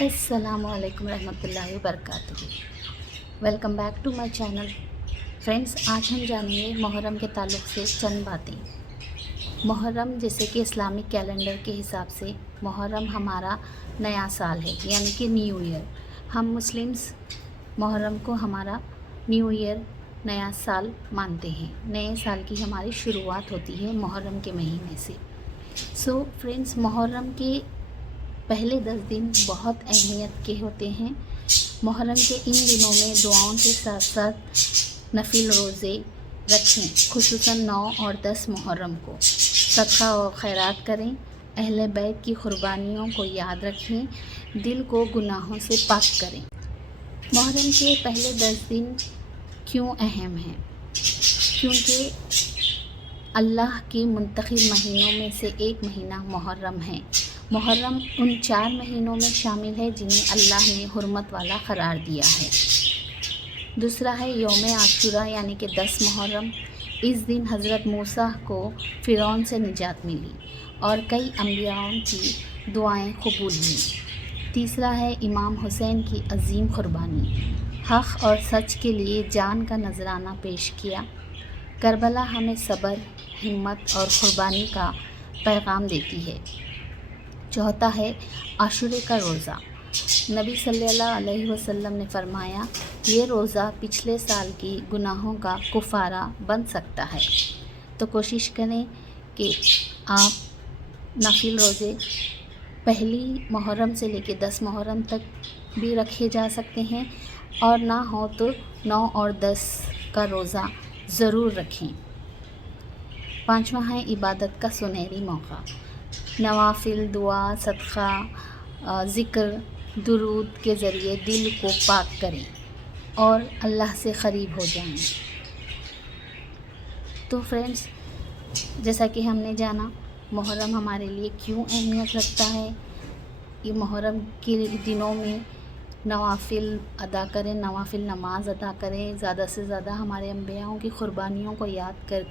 السلام علیکم ورحمۃ اللہ وبرکاتہ۔ Welcome back to my channel. Friends, آج ہم جانیں گے محرم کے تعلق سے چند باتیں۔ محرم جیسے کہ اسلامک کیلنڈر کے حساب سے محرم ہمارا نیا سال ہے، یعنی کہ نیو ایئر۔ ہم مسلمس محرم کو ہمارا نیو ایئر، نیا سال مانتے ہیں۔ نئے سال کی ہماری شروعات ہوتی ہے محرم کے مہینے سے۔ سو فرینڈس، محرم کے پہلے 10 دن بہت اہمیت کے ہوتے ہیں۔ محرم کے ان دنوں میں دعاؤں کے ساتھ ساتھ نفل روزے رکھیں، خصوصاً 9 اور 10 محرم کو۔ صدقہ و خیرات کریں، اہل بیت کی قربانیوں کو یاد رکھیں، دل کو گناہوں سے پاک کریں۔ محرم کے پہلے 10 دن کیوں اہم ہیں؟ کیونکہ اللہ کے منتخب مہینوں میں سے ایک مہینہ محرم ہے۔ محرم ان 4 مہینوں میں شامل ہے جنہیں اللہ نے حرمت والا قرار دیا ہے۔ دوسرا ہے یوم عاشوراء، یعنی کہ 10 محرم۔ اس دن حضرت موسیٰ کو فرعون سے نجات ملی اور کئی انبیاء کی دعائیں قبول ہوئیں۔ تیسرا ہے امام حسین کی عظیم قربانی، حق اور سچ کے لیے جان کا نذرانہ پیش کیا۔ کربلا ہمیں صبر، ہمت اور قربانی کا پیغام دیتی ہے۔ چوتھا ہے عاشورے کا روزہ۔ نبی صلی اللہ علیہ وسلم نے فرمایا، یہ روزہ پچھلے سال کی گناہوں کا کفارہ بن سکتا ہے۔ تو کوشش کریں کہ آپ نفل روزے پہلی محرم سے لے کے 10 محرم تک بھی رکھے جا سکتے ہیں، اور نہ ہو تو 9 اور 10 کا روزہ ضرور رکھیں۔ پانچواں ہے عبادت کا سنہری موقع۔ نوافل، دعا، صدقہ، ذکر، درود کے ذریعے دل کو پاک کریں اور اللہ سے قریب ہو جائیں۔ تو فرینڈس، جیسا کہ ہم نے جانا محرم ہمارے لیے کیوں اہمیت رکھتا ہے۔ یہ محرم کے دنوں میں نوافل ادا کریں، نوافل نماز ادا کریں، زیادہ سے زیادہ ہمارے انبیاؤں کی قربانیوں کو یاد کر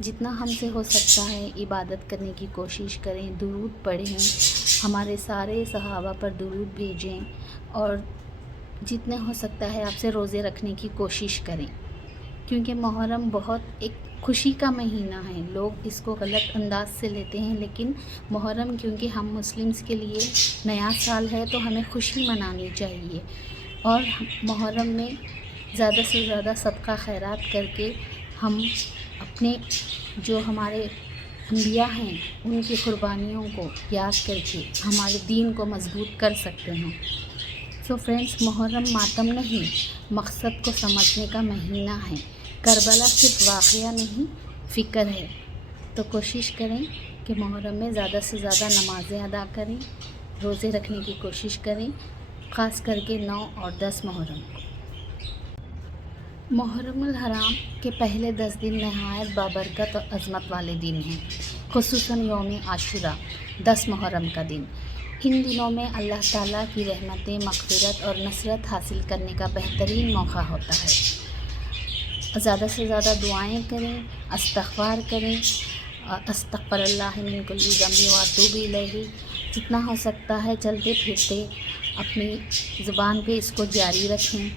جتنا ہم سے ہو سکتا ہے عبادت کرنے کی کوشش کریں، درود پڑھیں، ہمارے سارے صحابہ پر درود بھیجیں، اور جتنے ہو سکتا ہے آپ سے روزے رکھنے کی کوشش کریں، کیونکہ محرم بہت ایک خوشی کا مہینہ ہے۔ لوگ اس کو غلط انداز سے لیتے ہیں، لیکن محرم کیونکہ ہم مسلمس کے لیے نیا سال ہے تو ہمیں خوشی منانی چاہیے، اور محرم میں زیادہ سے زیادہ صدقہ خیرات کر کے ہم اپنے جو ہمارے انبیاء ہیں ان کی قربانیوں کو یاد کر کے ہمارے دین کو مضبوط کر سکتے ہیں۔ سو فرینڈس، محرم ماتم نہیں، مقصد کو سمجھنے کا مہینہ ہے۔ کربلا صرف واقعہ نہیں، فکر ہے۔ تو کوشش کریں کہ محرم میں زیادہ سے زیادہ نمازیں ادا کریں، روزے رکھنے کی کوشش کریں، خاص کر کے 9 اور 10 محرم کو۔ محرم الحرام کے پہلے 10 دن نہایت بابرکت اور عظمت والے دن ہیں، خصوصاً یوم عاشوراء 10 محرم کا دن۔ ان دنوں میں اللہ تعالیٰ کی رحمتیں، مغفرت اور نصرت حاصل کرنے کا بہترین موقع ہوتا ہے۔ زیادہ سے زیادہ دعائیں کریں، استغفار کریں، استغفر اللہ من کل ذنب واتوب الیہ، جتنا ہو سکتا ہے چلتے پھرتے اپنی زبان پہ اس کو جاری رکھیں،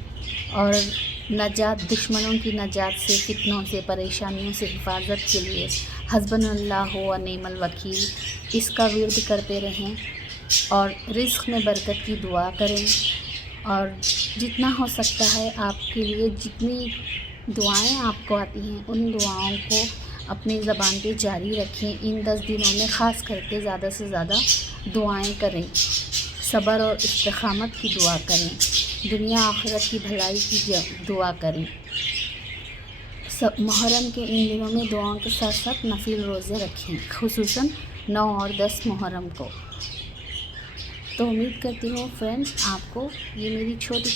اور نجات، دشمنوں کی نجات سے، فتنوں سے، پریشانیوں سے حفاظت کے لیے حسبنا اللہ و نعم الوکیل اس کا ورد کرتے رہیں، اور رزق میں برکت کی دعا کریں، اور جتنا ہو سکتا ہے آپ کے لیے جتنی دعائیں آپ کو آتی ہیں ان دعاؤں کو اپنی زبان پہ جاری رکھیں۔ ان 10 دنوں میں خاص کر کے زیادہ سے زیادہ دعائیں کریں، صبر اور استقامت کی دعا کریں، دنیا آخرت کی بھلائی کی دعا کریں۔ محرم کے ان دنوں میں دعاؤں کے ساتھ ساتھ نفل روزے رکھیں، خصوصاً 9 اور 10 محرم کو۔ تو امید کرتی ہوں فرینڈس آپ کو یہ میری چھوٹی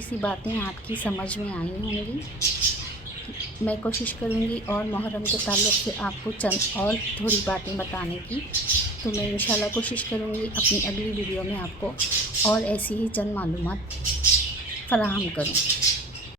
سی باتیں آپ کی سمجھ میں آئی ہوں گی۔ میں کوشش کروں گی اور محرم کے تعلق سے آپ کو چند اور تھوڑی باتیں بتانے کی، تو میں انشاءاللہ کوشش کروں گی اپنی اگلی ویڈیو میں آپ کو اور ایسی ہی چند معلومات فراہم کروں۔